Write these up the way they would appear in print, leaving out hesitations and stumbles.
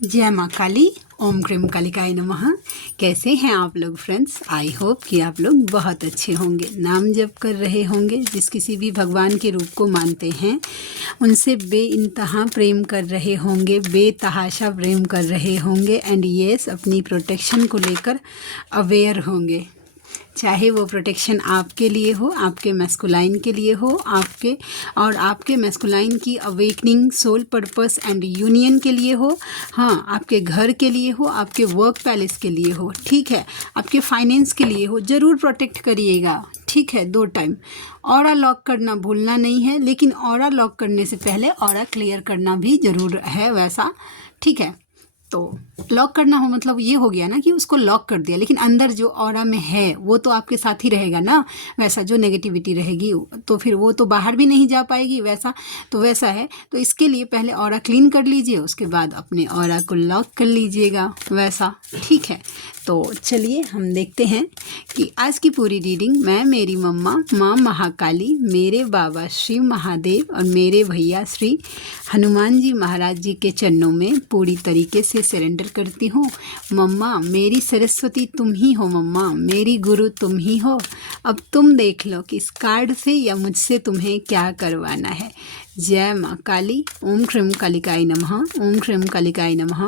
जय माँ काली। ओम क्रीम कालिकाय नमः। कैसे हैं आप लोग फ्रेंड्स? आई होप कि आप लोग बहुत अच्छे होंगे, नाम जप कर रहे होंगे, जिस किसी भी भगवान के रूप को मानते हैं उनसे बेइंतहा प्रेम कर रहे होंगे, बेतहाशा प्रेम कर रहे होंगे एंड येस अपनी प्रोटेक्शन को लेकर अवेयर होंगे। चाहे वो प्रोटेक्शन आपके लिए हो, आपके मैस्कुलाइन के लिए हो, आपके मैस्कुलाइन की awakening soul purpose and union के लिए हो, हाँ आपके घर के लिए हो, आपके वर्क पैलेस के लिए हो, ठीक है, आपके फाइनेंस के लिए हो, ज़रूर प्रोटेक्ट करिएगा। ठीक है, 2 टाइम ऑरा लॉक करना भूलना नहीं है, लेकिन ऑरा लॉक करने से पहले ऑरा क्लियर करना भी ज़रूर है वैसा। ठीक है, तो लॉक करना हो मतलब ये हो गया ना कि उसको लॉक कर दिया, लेकिन अंदर जो ऑरा में है वो तो आपके साथ ही रहेगा ना। वैसा जो नेगेटिविटी रहेगी तो फिर वो तो बाहर भी नहीं जा पाएगी, वैसा तो वैसा है। तो इसके लिए पहले ऑरा क्लीन कर लीजिए, उसके बाद अपने ऑरा को लॉक कर लीजिएगा वैसा। ठीक है, तो चलिए हम देखते हैं कि आज की पूरी रीडिंग मैं, मेरी मम्मा माँ महाकाली, मेरे बाबा श्री महादेव और मेरे भैया श्री हनुमान जी महाराज जी के चरणों में पूरी तरीके से सरेंडर करती हूँ। मम्मा मेरी सरस्वती तुम ही हो, मम्मा मेरी गुरु तुम ही हो। अब तुम देख लो कि इस कार्ड से या मुझसे तुम्हें क्या करवाना है। जय माँ काली। ओम क्रीम कालिकाय नमः। ओम क्रीम कालिकाय नमः।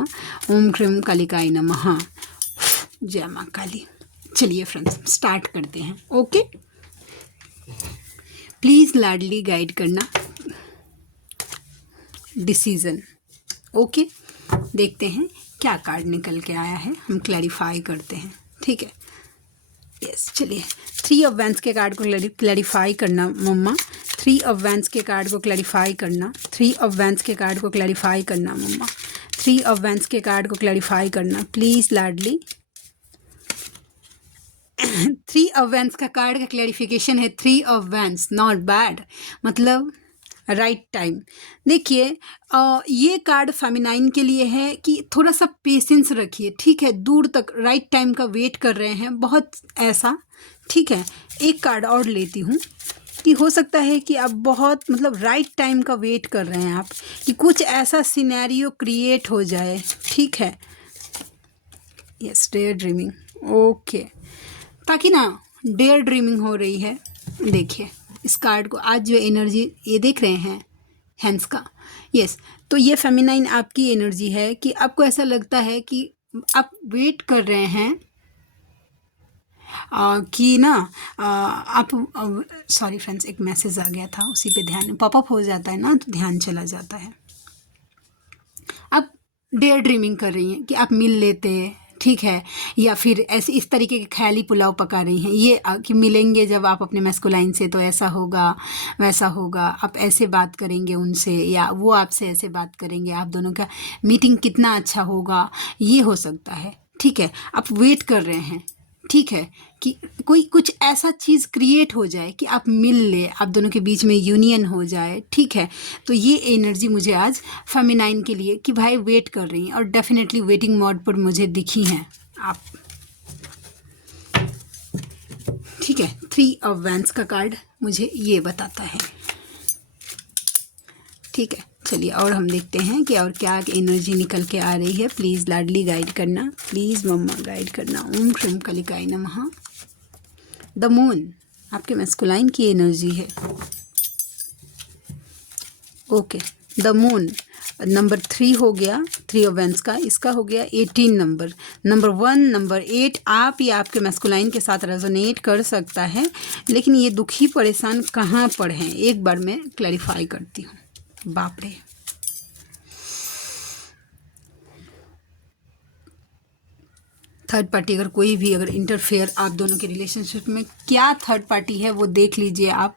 ओम क्रीम कालिकाय नमः। जय माँ काली। चलिए फ्रेंड्स स्टार्ट करते हैं। ओके, प्लीज़ लाडली गाइड करना डिसीज़न। ओके, देखते हैं क्या कार्ड निकल के आया है, हम क्लैरिफाई करते हैं। ठीक है, यस चलिए 3 ऑफ वैंस के कार्ड को क्लैरिफाई करना मम्मा। 3 ऑफ वैंस के कार्ड को क्लैरिफाई करना। 3 ऑफ वैंस के कार्ड को क्लैरिफाई करना मम्मा। 3 ऑफ वैंस के कार्ड को क्लैरिफाई करना प्लीज़ लाडली। 3 ऑफ वैंस का कार्ड का क्लैरिफिकेशन है 3 ऑफ वैंस, नॉट बैड, मतलब राइट टाइम। देखिए ये कार्ड फेमिनाइन के लिए है कि थोड़ा सा पेशेंस रखिए। ठीक है, दूर तक राइट टाइम का वेट कर रहे हैं बहुत ऐसा। ठीक है, एक कार्ड और लेती हूँ कि हो सकता है कि आप बहुत मतलब राइट टाइम का वेट कर रहे हैं आप, कि कुछ ऐसा सिनेरियो क्रिएट हो जाए। ठीक है, यस डेयर ड्रीमिंग। ओके, ताकि ना डेयर ड्रीमिंग हो रही है। देखिए इस कार्ड को आज जो एनर्जी ये देख रहे हैं हैंड्स का, यस, तो ये फेमिनाइन आपकी एनर्जी है कि आपको ऐसा लगता है कि आप वेट कर रहे हैं कि ना आप सॉरी फ्रेंड्स, एक मैसेज आ गया था, उसी पे ध्यान पॉपअप हो जाता है ना तो ध्यान चला जाता है। आप डेयर ड्रीमिंग कर रही हैं कि आप मिल लेते, ठीक है, या फिर ऐसे इस तरीके के ख्याली पुलाव पका रही हैं ये कि मिलेंगे जब आप अपने मैस्कुलाइन से तो ऐसा होगा वैसा होगा, आप ऐसे बात करेंगे उनसे या वो आपसे ऐसे बात करेंगे, आप दोनों का मीटिंग कितना अच्छा होगा, ये हो सकता है। ठीक है, आप वेट कर रहे हैं, ठीक है, कि कोई कुछ ऐसा चीज़ क्रिएट हो जाए कि आप मिल ले, आप दोनों के बीच में यूनियन हो जाए। ठीक है, तो ये एनर्जी मुझे आज फेमिनाइन के लिए कि भाई वेट कर रही हैं और डेफिनेटली वेटिंग मोड पर मुझे दिखी हैं आप। ठीक है, 3 ऑफ वैंस का कार्ड मुझे ये बताता है। ठीक है, चलिए और हम देखते हैं कि और क्या एनर्जी निकल के आ रही है। प्लीज़ लाडली गाइड करना, प्लीज़ मम्मा गाइड करना। ओम क्रीम कालिकाय नमः। द मून आपके मैस्कुलाइन की एनर्जी है। ओके, द मून नंबर 3 हो गया, 3 ऑफ वैंस का, इसका हो गया 18 नंबर। नंबर 1 नंबर 8 आप या आपके मैस्कुलाइन के साथ रेजोनेट कर सकता है, लेकिन ये दुखी परेशान कहाँ पर हैं एक बार मैं क्लैरिफाई करती हूँ। बाप रे, थर्ड पार्टी अगर कोई भी अगर इंटरफेयर आप दोनों के रिलेशनशिप में, क्या थर्ड पार्टी है वो देख लीजिए आप।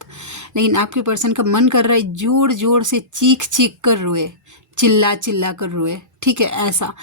लेकिन आपके पर्सन का मन कर रहा है जोर जोर से चीख चीख कर रोए, चिल्ला चिल्ला कर रोए। ठीक है, ऐसा,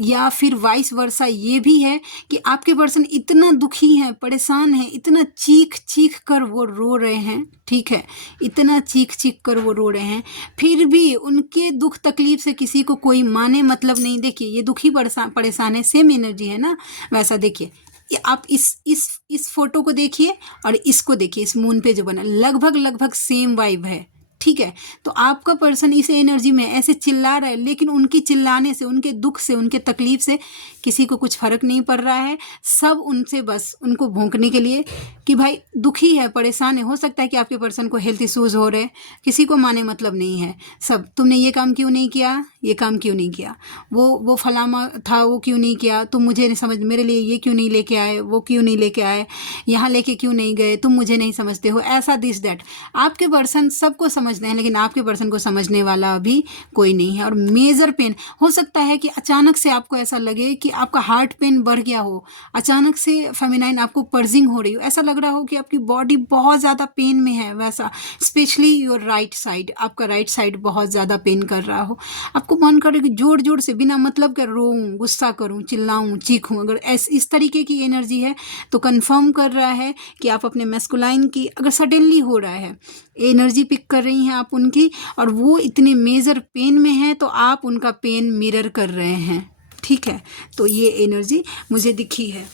या फिर वाइस वर्सा ये भी है कि आपके पर्सन इतना दुखी हैं, परेशान हैं, इतना चीख चीख कर वो रो रहे हैं। ठीक है, इतना चीख चीख कर वो रो रहे हैं, फिर भी उनके दुख तकलीफ से किसी को कोई माने मतलब नहीं। देखिए ये दुखी परेशान है, सेम एनर्जी है ना वैसा। देखिए आप इस फोटो को देखिए और इसको देखिए, इस मून पे जो बना लगभग लगभग सेम वाइब है। ठीक है। तो आपका पर्सन इस एनर्जी में ऐसे चिल्ला रहा है, लेकिन उनकी चिल्लाने से, उनके दुख से, उनके तकलीफ से किसी को कुछ फर्क नहीं पड़ रहा है। सब उनसे बस उनको भोंकने के लिए कि भाई दुखी है, परेशान है। हो सकता है कि आपके पर्सन को हेल्थ इश्यूज हो रहे, किसी को माने मतलब नहीं है। सब तुमने ये काम क्यों नहीं किया, ये काम क्यों नहीं किया, वो फलामा था वो क्यों नहीं किया, तुम मुझे नहीं समझ, मेरे लिए ये क्यों नहीं लेके आए, वो क्यों नहीं लेके आए, यहाँ लेके क्यों नहीं गए, तुम मुझे नहीं समझते हो, ऐसा दिस दैट। आपके पर्सन सबको समझते हैं, लेकिन आपके पर्सन को समझने वाला अभी कोई नहीं है। और मेजर पेन हो सकता है कि अचानक से आपको ऐसा लगे कि आपका हार्ट पेन बढ़ गया हो, अचानक से फेमिनाइन आपको पर्जिंग हो रही हो, ऐसा लग रहा हो कि आपकी बॉडी बहुत ज़्यादा पेन में है। वैसा स्पेशली योर राइट साइड, आपका राइट साइड बहुत ज़्यादा पेन कर रहा हो, आपको मन करे कि जोर जोर से बिना मतलब के रोऊं, गुस्सा करूं, चिल्लाऊं, चीखूं। अगर इस तरीके की एनर्जी है तो कंफर्म कर रहा है कि आप अपने मैस्कुलाइन की, अगर सडनली हो रहा है, एनर्जी पिक कर रही हैं आप उनकी, और वो इतने मेजर पेन में हैं तो आप उनका पेन मिरर कर रहे हैं। ठीक है, तो ये एनर्जी मुझे दिखी है।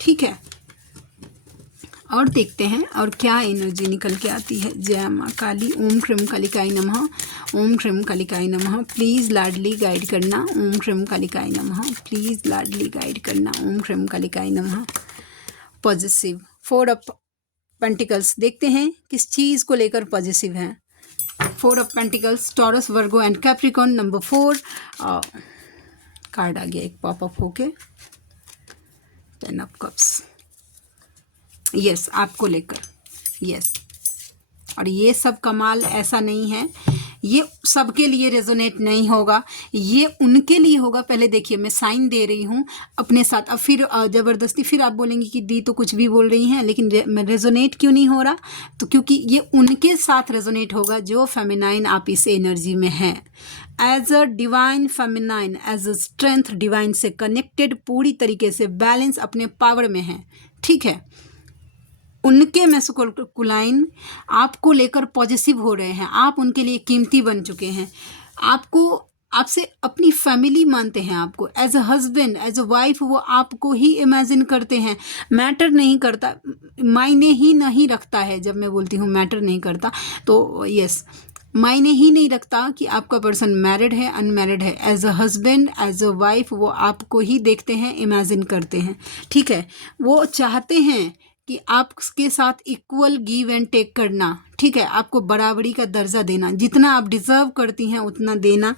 ठीक है, और देखते हैं और क्या एनर्जी निकल के आती है। जय माँ काली, ओम ह्रीम कालिकाय नमः, ओम ह्रीम कालिकाय नमः। प्लीज़ लाडली गाइड करना, ओम ह्रीम कालिकाय नमः। प्लीज़ लाडली गाइड करना, ओम ह्रीम कालिकाय नमः। पॉजिटिव 4 ऑफ पेंटिकल्स, देखते हैं किस चीज़ को लेकर पॉजिटिव है। 4 of pentacles, Taurus, Virgo and Capricorn. Number 4 card आ गया एक पॉपअप होके, 10 ऑफ कप्स। यस, आपको लेकर, यस। और ये सब कमाल ऐसा नहीं है, ये सबके लिए रेजोनेट नहीं होगा, ये उनके लिए होगा। पहले देखिए, मैं साइन दे रही हूँ अपने साथ, अब फिर ज़बरदस्ती फिर आप बोलेंगे कि दी तो कुछ भी बोल रही हैं, लेकिन रेजोनेट क्यों नहीं हो रहा, तो क्योंकि ये उनके साथ रेजोनेट होगा जो फेमिनाइन आप इस एनर्जी में हैं। As a divine feminine, as a strength divine से कनेक्टेड, पूरी तरीके से बैलेंस अपने पावर में है। ठीक है, उनके मैस्कुलाइन आपको लेकर पॉजिटिव हो रहे हैं, आप उनके लिए कीमती बन चुके हैं, आपको, आपसे अपनी फैमिली मानते हैं, आपको as a husband, as a wife वो आपको ही इमेजिन करते हैं। मैटर नहीं करता, मायने ही नहीं रखता है, जब मैं बोलती हूँ मैटर नहीं करता तो यस, मायने ही नहीं रखता कि आपका पर्सन मैरिड है, अनमैरिड है। As a husband, as a wife वो आपको ही देखते हैं, इमेजिन करते हैं। ठीक है, वो चाहते हैं कि आपके साथ इक्वल गिव एंड टेक करना। ठीक है, आपको बराबरी का दर्जा देना, जितना आप डिजर्व करती हैं उतना देना,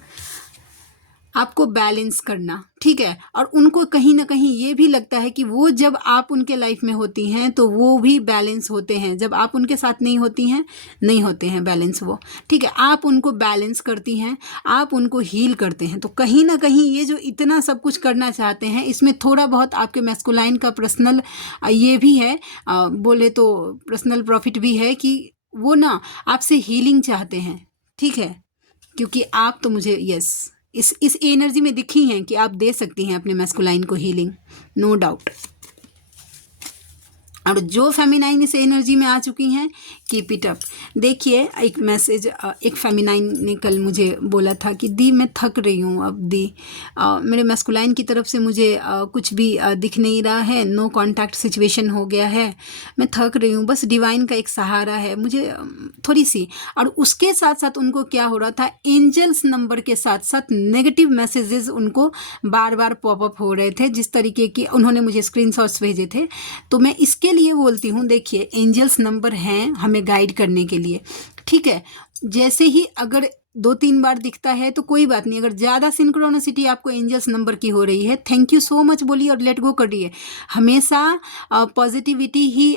आपको बैलेंस करना। ठीक है, और उनको कहीं ना कहीं ये भी लगता है कि वो जब आप उनके लाइफ में होती हैं तो वो भी बैलेंस होते हैं, जब आप उनके साथ नहीं होती हैं नहीं होते हैं बैलेंस वो। ठीक है, आप उनको बैलेंस करती हैं, आप उनको हील करते हैं। तो कहीं ना कहीं ये जो इतना सब कुछ करना चाहते हैं, इसमें थोड़ा बहुत आपके मैस्कुलाइन का पर्सनल ये भी है, बोले तो पर्सनल प्रॉफिट भी है कि वो ना आपसे हीलिंग चाहते हैं। ठीक है, क्योंकि आप तो मुझे यस इस एनर्जी में दिखी हैं कि आप दे सकती हैं अपने मैस्कुलाइन को हीलिंग, नो डाउट। और जो फेमिनाइन इस एनर्जी में आ चुकी हैं, कीप इट अप। देखिए, एक मैसेज एक फेमिनाइन ने कल मुझे बोला था कि दी मैं थक रही हूँ, अब दी मेरे मैस्कुलाइन की तरफ से मुझे कुछ भी दिख नहीं रहा है, नो कांटेक्ट सिचुएशन हो गया है, मैं थक रही हूँ, बस डिवाइन का एक सहारा है मुझे थोड़ी सी। और उसके साथ साथ उनको क्या हो रहा था, एंजल्स नंबर के साथ साथ नेगेटिव मैसेजेस उनको बार बार पॉपअप हो रहे थे, जिस तरीके की उन्होंने मुझे स्क्रीनशॉट्स भेजे थे। तो मैं इसके लिए बोलती हूँ, देखिए एंजल्स नंबर हैं हमें गाइड करने के लिए। ठीक है, जैसे ही अगर 2-3 बार दिखता है तो कोई बात नहीं, अगर ज़्यादा सिंक्रोनिसिटी आपको एंजल्स नंबर की हो रही है, थैंक यू सो मच बोलिए और लेट गो करिए। हमेशा पॉजिटिविटी ही,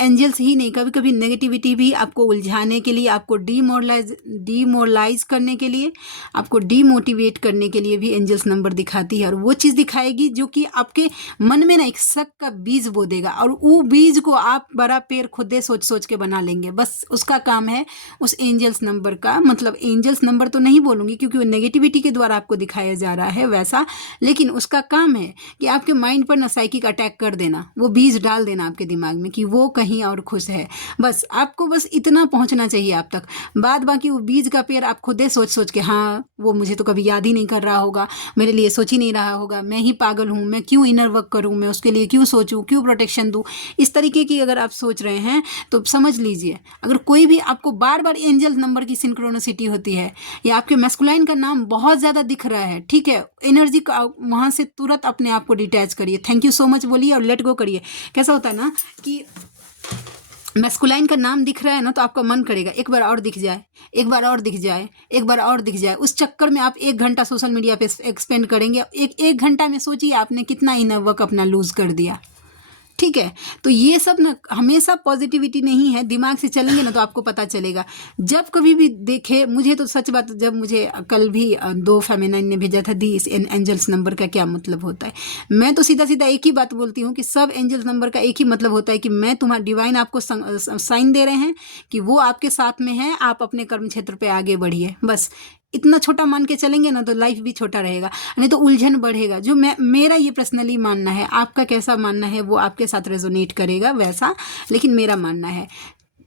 एंजल्स ही नहीं, कभी कभी नेगेटिविटी भी आपको उलझाने के लिए, आपको डीमोरलाइज करने के लिए, आपको डीमोटिवेट करने के लिए भी एंजल्स नंबर दिखाती है। और वो चीज़ दिखाएगी जो कि आपके मन में ना एक शक का बीज बो देगा, और वो बीज को आप बड़ा पेड़ खुदे सोच सोच के बना लेंगे। बस उसका काम है उस एंजल्स नंबर का, मतलब एंजल्स नंबर तो नहीं बोलूँगी क्योंकि वो नेगेटिविटी के द्वारा आपको दिखाया जा रहा है वैसा, लेकिन उसका काम है कि आपके माइंड पर ना साइकिक अटैक कर देना, वो बीज डाल देना आपके दिमाग में कि वो कहीं और खुश है। बस आपको बस इतना पहुंचना चाहिए आप तक। बाद बाकी वो बीज का पेड़ आप खुद सोच सोच के, हाँ वो मुझे तो कभी याद ही नहीं कर रहा होगा, मेरे लिए सोच ही नहीं रहा होगा, मैं ही पागल हूँ, मैं क्यों इनर वर्क करूँ, मैं उसके लिए क्यों सोचूं, क्यों प्रोटेक्शन दूँ, इस तरीके की अगर आप सोच रहे हैं तो समझ लीजिए, अगर कोई भी आपको बार बार एंजल नंबर की सिंक्रोनिसिटी होती है या आपके मैस्कुलाइन का नाम बहुत ज़्यादा दिख रहा है, ठीक है, एनर्जी का वहाँ से तुरंत अपने आप को डिटैच करिए, थैंक यू सो मच बोलिए और लेट गो करिए। कैसा होता है ना कि मैस्कुलाइन का नाम दिख रहा है ना तो आपका मन करेगा एक बार और दिख जाए, एक बार और दिख जाए, एक बार और दिख जाए। उस चक्कर में आप 1 घंटा सोशल मीडिया पे एक्सपेंड करेंगे। एक घंटा में सोचिए आपने कितना इनर वर्क अपना लूज कर दिया। ठीक है, तो ये सब ना हमेशा पॉजिटिविटी नहीं है, दिमाग से चलेंगे ना तो आपको पता चलेगा। जब कभी भी देखे, मुझे तो सच बात, जब मुझे कल भी 2 फेमिनाइन ने भेजा था दी इस एंजल्स नंबर का क्या मतलब होता है, मैं तो सीधा सीधा एक ही बात बोलती हूँ कि सब एंजल्स नंबर का एक ही मतलब होता है कि मैं तुम्हारा डिवाइन आपको साइन दे रहे हैं कि वो आपके साथ में है, आप अपने कर्म क्षेत्र पे आगे बढ़िए। बस इतना छोटा मान के चलेंगे ना तो लाइफ भी छोटा रहेगा, नहीं तो उलझन बढ़ेगा। जो मेरा ये पर्सनली मानना है, आपका कैसा मानना है वो आपके साथ रेजोनेट करेगा वैसा, लेकिन मेरा मानना है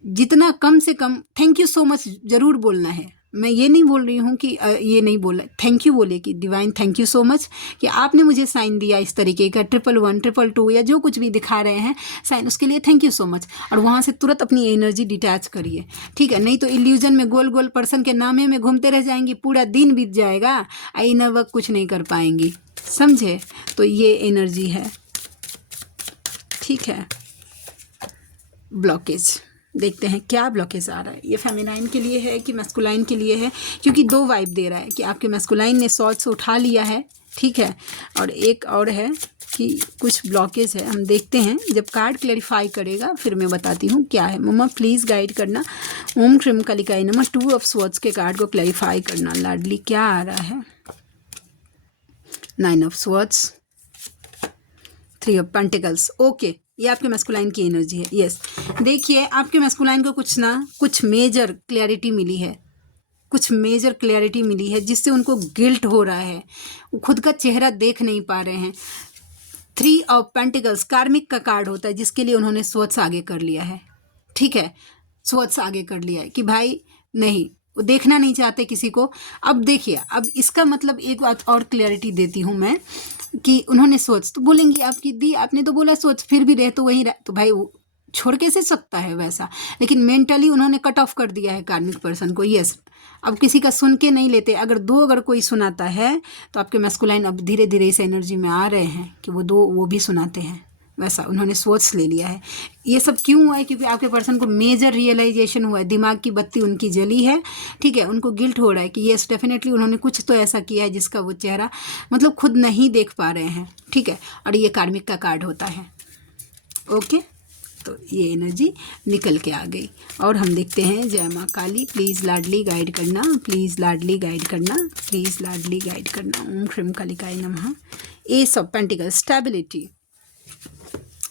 जितना कम से कम थैंक यू सो मच जरूर बोलना है। मैं ये नहीं बोल रही हूँ कि ये नहीं बोला, थैंक यू बोले कि divine thank you so much कि आपने मुझे साइन दिया इस तरीके का 111 222 या जो कुछ भी दिखा रहे हैं साइन, उसके लिए थैंक यू सो मच। और वहाँ से तुरंत अपनी एनर्जी डिटैच करिए, ठीक है, नहीं तो इल्यूजन में गोल गोल पर्सन के नामे में घूमते रह जाएंगी, पूरा दिन बीत जाएगा, इनर वर्क कुछ नहीं कर पाएंगी, समझे। तो ये एनर्जी है, ठीक है। ब्लॉकेज देखते हैं क्या ब्लॉकेज आ रहा है, ये फेमिनाइन के लिए है कि मैस्कुलाइन के लिए है, क्योंकि 2 वाइब दे रहा है कि आपके मैस्कुलाइन ने सॉर्ट्स उठा लिया है, ठीक है, और एक और है कि कुछ ब्लॉकेज है। हम देखते हैं, जब कार्ड क्लैरिफाई करेगा फिर मैं बताती हूँ क्या है। मम्मा प्लीज़ गाइड करना, ओम क्रीम कालिकाई नमः 2 ऑफ स्वॉर्ड्स के कार्ड को क्लैरिफाई करना। लाडली क्या आ रहा है, 9 of swords, 3 of pentacles, okay, ये आपके मैस्कुलाइन की एनर्जी है। यस, देखिए आपके मैस्कुलाइन को कुछ मेजर क्लैरिटी मिली है, कुछ मेजर क्लैरिटी मिली है जिससे उनको गिल्ट हो रहा है, वो खुद का चेहरा देख नहीं पा रहे हैं। 3 ऑफ पेंटिकल्स कार्मिक का कार्ड होता है जिसके लिए उन्होंने स्वच्छ आगे कर लिया है, ठीक है, स्वच्छ आगे कर लिया है कि भाई नहीं, वो देखना नहीं चाहते किसी को। अब देखिए, अब इसका मतलब एक बात और क्लैरिटी देती हूँ मैं कि उन्होंने सोच, तो बोलेंगी आपकी दी आपने तो बोला सोच, फिर भी रह तो वही रह, तो भाई वो छोड़ कैसे सकता है वैसा, लेकिन मेंटली उन्होंने कट ऑफ कर दिया है कार्मिक पर्सन को। यस, अब किसी का सुन के नहीं लेते, अगर कोई सुनाता है तो आपके मैस्कुलाइन अब धीरे धीरे इस एनर्जी में आ रहे हैं कि वो भी सुनाते हैं, वैसा उन्होंने सोच ले लिया है। ये सब क्यों हुआ है, क्योंकि आपके पर्सन को मेजर रियलाइजेशन हुआ है, दिमाग की बत्ती उनकी जली है, ठीक है, उनको गिल्ट हो रहा है कि यस डेफिनेटली उन्होंने कुछ तो ऐसा किया है जिसका वो चेहरा मतलब खुद नहीं देख पा रहे हैं, ठीक है, और ये कार्मिक का कार्ड होता है। ओके, तो ये एनर्जी निकल के आ गई। और हम देखते हैं, जय माँ काली, प्लीज़ लाडली गाइड करना, प्लीज़ लाडली गाइड करना, प्लीज़ लाडली गाइड करना। ओम क्रीम कालिकाय नमः। S of pentacles, stability,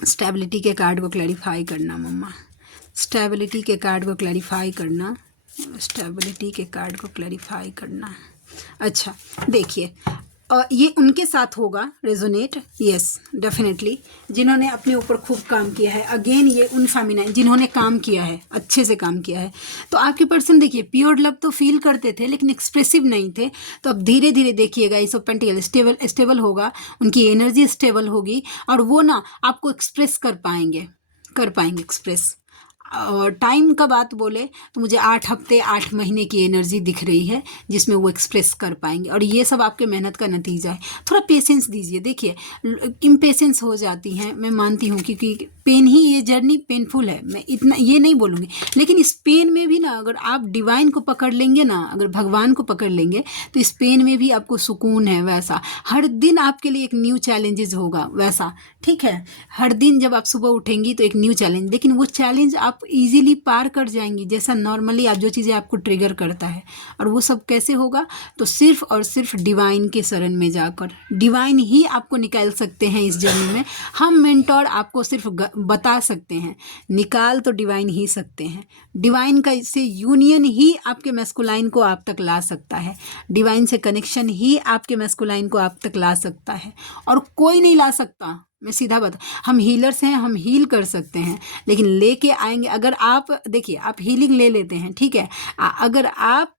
stability के कार्ड को क्लैरिफाई करना मम्मा, स्टेबिलिटी के कार्ड को क्लैरिफाई करना, स्टेबिलिटी के कार्ड को क्लैरिफाई करना। अच्छा देखिए, ये उनके साथ होगा रेजोनेट, यस डेफिनेटली, जिन्होंने अपने ऊपर खूब काम किया है। अगेन ये उन फेमिनाइन जिन्होंने काम किया है, अच्छे से काम किया है। तो आपके पर्सन देखिए प्योर लव तो फील करते थे लेकिन एक्सप्रेसिव नहीं थे, तो अब धीरे धीरे देखिएगा इस पेंटिकल स्टेबल होगा, उनकी एनर्जी स्टेबल होगी और वो ना आपको एक्सप्रेस कर पाएंगे एक्सप्रेस। और टाइम का बात बोले तो मुझे 8 हफ्ते 8 महीने की एनर्जी दिख रही है जिसमें वो एक्सप्रेस कर पाएंगे, और ये सब आपके मेहनत का नतीजा है। थोड़ा पेशेंस दीजिए, देखिए इम्पेशेंस हो जाती हैं, मैं मानती हूँ, क्योंकि पेन ही, ये जर्नी पेनफुल है, मैं इतना ये नहीं बोलूँगी, लेकिन इस पेन में भी ना अगर आप डिवाइन को पकड़ लेंगे ना, अगर भगवान को पकड़ लेंगे तो इस पेन में भी आपको सुकून है। वैसा हर दिन आपके लिए एक न्यू चैलेंजेस होगा वैसा, ठीक है, हर दिन जब आप सुबह उठेंगी तो एक न्यू चैलेंज, लेकिन वो चैलेंज आप इजीली पार कर जाएंगी, जैसा नॉर्मली आप जो चीज़ें आपको ट्रिगर करता है। और वो सब कैसे होगा, तो सिर्फ और सिर्फ डिवाइन के शरण में जाकर, डिवाइन ही आपको निकाल सकते हैं इस जर्नी में। हम मेंटोर आपको सिर्फ बता सकते हैं, निकाल तो डिवाइन ही सकते हैं। डिवाइन का इससे यूनियन ही आपके मैस्कुलाइन को आप तक ला सकता है, डिवाइन से कनेक्शन ही आपके मैस्कुलाइन को आप तक ला सकता है, और कोई नहीं ला सकता। मैं सीधा बता, हम हीलर्स हैं, हम हील कर सकते हैं, लेकिन लेके आएंगे अगर आप, देखिए आप हीलिंग ले लेते हैं, ठीक है, अगर आप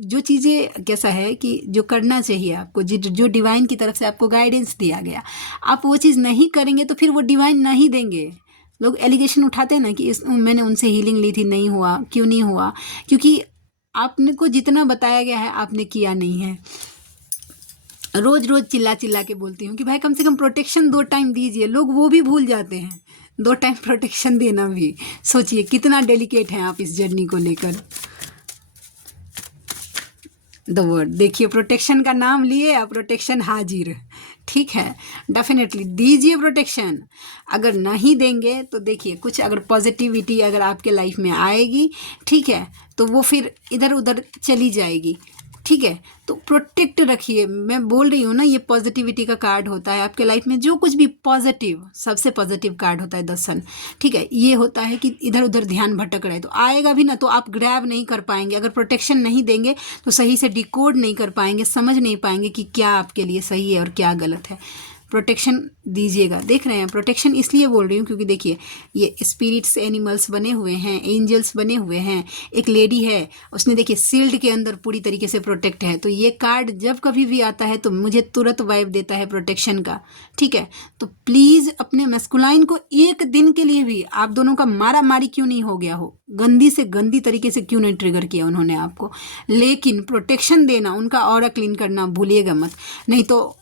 जो चीज़ें, कैसा है कि जो करना चाहिए आपको, जो डिवाइन की तरफ से आपको गाइडेंस दिया गया, आप वो चीज़ नहीं करेंगे तो फिर वो डिवाइन नहीं देंगे। लोग एलिगेशन उठाते हैं ना कि मैंने उनसे हीलिंग ली थी, नहीं हुआ, क्यों नहीं हुआ? क्योंकि आपने को जितना बताया गया है आपने किया नहीं है। रोज रोज चिल्ला चिल्ला के बोलती हूँ कि भाई कम से कम प्रोटेक्शन 2 टाइम दीजिए, लोग वो भी भूल जाते हैं। 2 टाइम प्रोटेक्शन देना भी, सोचिए कितना डेलिकेट हैं आप इस जर्नी को लेकर। द वर्ड देखिए, प्रोटेक्शन का नाम लिए आप, प्रोटेक्शन हाजिर, ठीक है, डेफिनेटली दीजिए प्रोटेक्शन। अगर नहीं देंगे तो देखिए, कुछ अगर पॉजिटिविटी अगर आपके लाइफ में आएगी, ठीक है, तो वो फिर इधर उधर चली जाएगी, ठीक है। तो प्रोटेक्ट रखिए, मैं बोल रही हूँ ना, ये पॉजिटिविटी का कार्ड होता है आपके लाइफ में, जो कुछ भी पॉजिटिव, सबसे पॉजिटिव कार्ड होता है द सन, ठीक है। ये होता है कि इधर उधर ध्यान भटक रहे तो आएगा भी ना, तो आप ग्रैब नहीं कर पाएंगे। अगर प्रोटेक्शन नहीं देंगे तो सही से डिकोड नहीं कर पाएंगे, समझ नहीं पाएंगे कि क्या आपके लिए सही है और क्या गलत है। प्रोटेक्शन दीजिएगा। देख रहे हैं, प्रोटेक्शन इसलिए बोल रही हूँ क्योंकि देखिए, ये स्पिरिट्स, एनिमल्स बने हुए हैं, एंजल्स बने हुए हैं, एक लेडी है, उसने देखिए सील्ड के अंदर पूरी तरीके से प्रोटेक्ट है। तो ये कार्ड जब कभी भी आता है तो मुझे तुरंत वाइब देता है प्रोटेक्शन का, ठीक है। तो प्लीज़ अपने मैस्कुलाइन को एक दिन के लिए भी, आप दोनों का मारा मारी क्यों नहीं हो गया हो, गंदी से गंदी तरीके से क्यों नहीं ट्रिगर किया उन्होंने आपको, लेकिन प्रोटेक्शन देना, उनका ऑरा क्लीन करना भूलिएगा मत। नहीं तो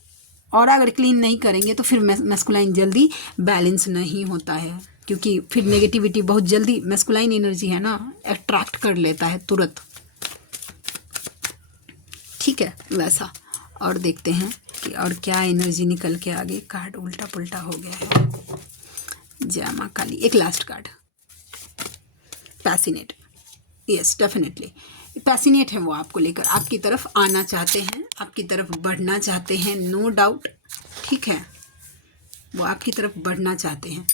और अगर क्लीन नहीं करेंगे तो फिर मैस्कुलाइन जल्दी बैलेंस नहीं होता है, क्योंकि फिर नेगेटिविटी बहुत जल्दी, मैस्कुलाइन एनर्जी है ना, अट्रैक्ट कर लेता है तुरंत, ठीक है, वैसा। और देखते हैं कि और क्या एनर्जी निकल के आगे। कार्ड उल्टा पुल्टा हो गया है, जय माँ काली। एक last card, passionate, yes definitely passionate है वो, आपको लेकर आपकी तरफ आना चाहते हैं, आपकी तरफ बढ़ना चाहते हैं, नो डाउट, ठीक है, वो आपकी तरफ बढ़ना चाहते हैं।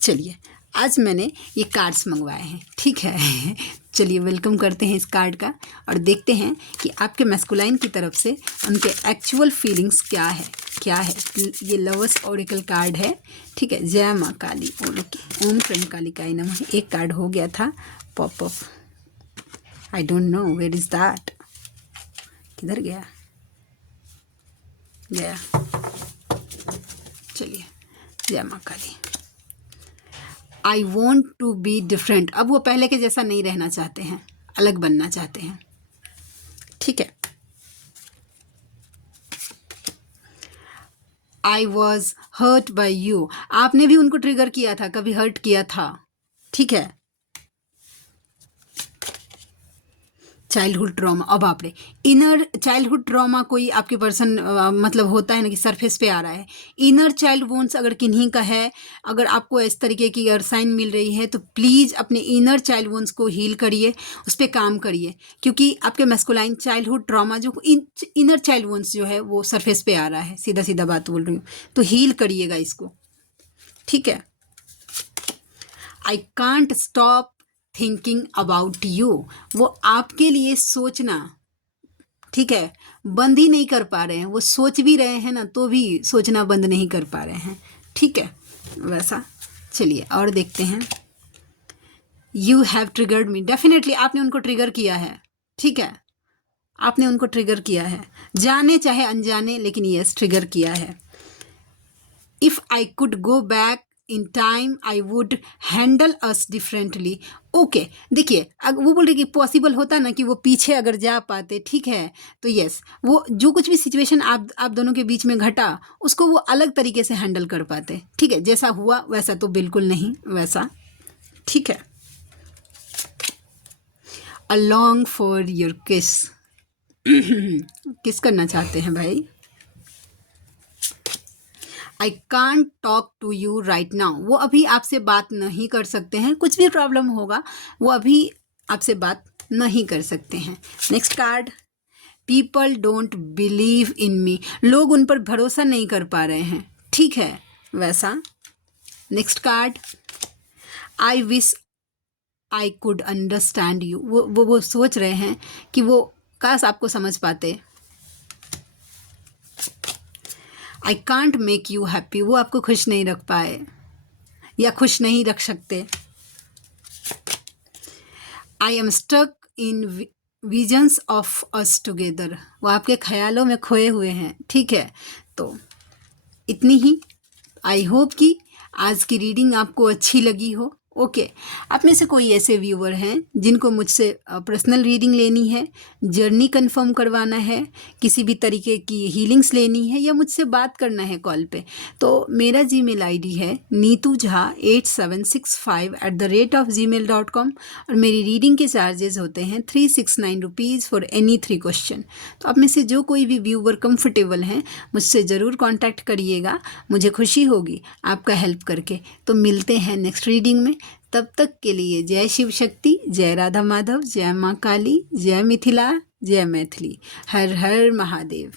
चलिए, आज मैंने ये कार्ड्स मंगवाए हैं, ठीक है। चलिए वेलकम करते हैं इस कार्ड का और देखते हैं कि आपके मैस्कुलाइन की तरफ से उनके एक्चुअल फीलिंग्स क्या है, क्या है। ये लवर्स ओरेकल कार्ड है, ठीक है। जय माँ काली, ओम क्रम कालिकाय नमः। एक कार्ड हो गया था pop up, I don't know where is that, किधर गया, गया। चलिए, जय माँ Kali. I want to be different, अब वो पहले के जैसा नहीं रहना चाहते हैं, अलग बनना चाहते हैं, ठीक है। I was hurt by you, आपने भी उनको ट्रिगर किया था, कभी हर्ट किया था, ठीक है। चाइल्डहुड ट्रॉमा, अब आप रे इनर चाइल्डहुड ट्रॉमा कोई आपके पर्सन मतलब होता है ना कि सरफेस पे आ रहा है। इनर चाइल्ड वोन्स अगर किन्हीं का है, अगर आपको इस तरीके की अगर साइन मिल रही है तो प्लीज़ अपने इनर चाइल्ड वोन्स को हील करिए, उस पर काम करिए, क्योंकि आपके मैस्कुलाइन चाइल्डहुड ट्रॉमा जो इनर चाइल्ड वोन्स जो है वो सरफेस पे आ रहा है, सीधा सीधा बात बोल रही हूँ, तो हील करिएगा इसको, ठीक है। I can't stop thinking about you, वो आपके लिए सोचना, ठीक है, बंद ही नहीं कर पा रहे हैं। वो सोच भी रहे हैं ना तो भी सोचना बंद नहीं कर पा रहे हैं, ठीक है, वैसा। चलिए और देखते हैं। You have triggered me, definitely आपने उनको ट्रिगर किया है, ठीक है, आपने उनको ट्रिगर किया है, जाने चाहे अनजाने, लेकिन यस ट्रिगर किया है। If I could go back in time I would handle us differently, okay. देखिए, अगर वो बोल रहे कि पॉसिबल होता ना कि वो पीछे अगर जा पाते, ठीक है, तो यस, वो जो कुछ भी सिचुएशन आप दोनों के बीच में घटा उसको वो अलग तरीके से हैंडल कर पाते, ठीक है। जैसा हुआ वैसा तो बिल्कुल नहीं वैसा, ठीक है। अ लॉन्ग फॉर योर किस, किस करना चाहते हैं भाई। I can't talk to you right now, वो अभी आपसे बात नहीं कर सकते हैं, कुछ भी प्रॉब्लम होगा वो अभी आपसे बात नहीं कर सकते हैं। Next card, people don't believe in me, लोग उन पर भरोसा नहीं कर पा रहे हैं, ठीक है, वैसा। Next card, I wish I could understand you, वो सोच रहे हैं कि वो काश आपको समझ पाते। I can't make you happy, वो आपको खुश नहीं रख पाए या खुश नहीं रख सकते। I am stuck in visions of us together, वो आपके ख्यालों में खोए हुए हैं। ठीक है, तो इतनी ही। आई होप कि आज की रीडिंग आपको अच्छी लगी हो। ओके, आप में से कोई ऐसे व्यूअर हैं जिनको मुझसे पर्सनल रीडिंग लेनी है, जर्नी कंफर्म करवाना है, किसी भी तरीके की हीलिंग्स लेनी है या मुझसे बात करना है कॉल पे, तो मेरा जीमेल आईडी है neetujha8765@gmail.com और मेरी रीडिंग के चार्जेस होते हैं 369 रुपीज़ फॉर एनी 3 क्वेश्चन। तो आप में से जो कोई भी व्यूअर कंफर्टेबल हैं मुझसे ज़रूर कॉन्टैक्ट करिएगा, मुझे खुशी होगी आपका हेल्प करके। तो मिलते हैं नेक्स्ट रीडिंग में, तब तक के लिए जय शिव शक्ति, जय राधा माधव, जय माँ काली, जय मिथिला, जय मैथिली, हर हर महादेव।